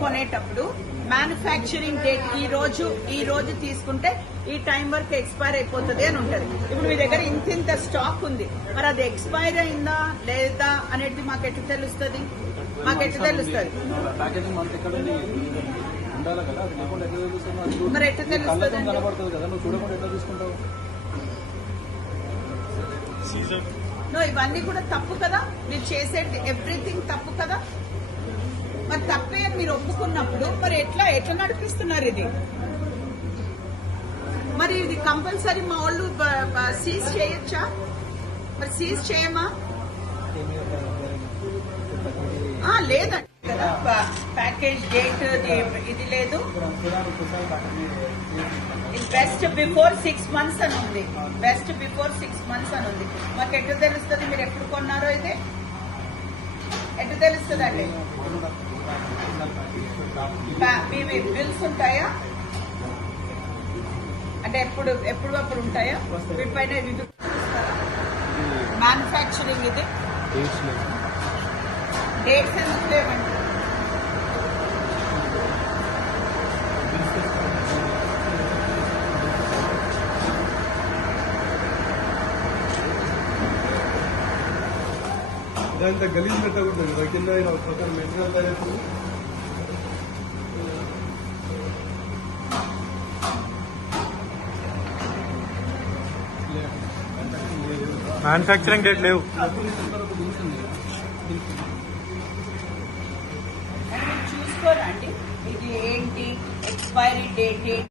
కొనేటప్పుడు manufacturing date ఈ రోజు ఈ రోజు తీసుకుంటే ఈ టైం వరకు ఎక్స్పైర్ అయిపోతుంది అని ఉంటది. ఇప్పుడు మీ దగ్గర ఇంత ఇంత స్టాక్ ఉంది. మరి అది ఎక్స్పైర్ అయిందా లేదా అనేది మాకు ఎట్లా తెలుస్తుంది? మాకు ఎట్లా తెలుస్తుంది. మరి ఎట్లా తెలుస్తుంది నో ఇవన్నీ కూడా తప్పు కదా. మీరు చేసేది ఎవ్రీథింగ్ తప్పు కదా. మరి తప్పే అని మీరు ఒప్పుకున్నప్పుడు మరి ఎట్లా ఎట్లా నడిపిస్తున్నారు ఇది? మరి ఇది కంపల్సరీ మా వాళ్ళు సీజ్ చేయొచ్చా? మరి సీజ్ చేయమా? లేదండి కదా. ప్యాకేజ్ డేట్ ఇది లేదు. బెస్ట్ బిఫోర్ సిక్స్ మంత్స్ అని ఉంది. బెస్ట్ బిఫోర్ సిక్స్ మంత్స్ అని ఉంది. మాకు ఎట్లా తెలుస్తుంది? మీరు ఎప్పుడు కొన్నారో ఇది ఎట్లా తెలుస్తుంది అండి మీ బిల్స్ ఉంటాయా? అంటే ఎప్పుడు ఎప్పుడు అప్పుడు ఉంటాయా? వీటిపైన మ్యానుఫ్యాక్చరింగ్ ఇది డేట్స్ ఎందుకు లేవండి? ఇదంతా గలీజ్ పెట్టకూడదు కదా కింద ఇలా ఒక పక్కన మెటీరియల్ తయారు మ్యానుఫ్యాక్చరింగ్ డేట్ లేవు చూసుకోరండి ఇది ఏంటి ఎక్స్పైరీ డేట్ ఏంటి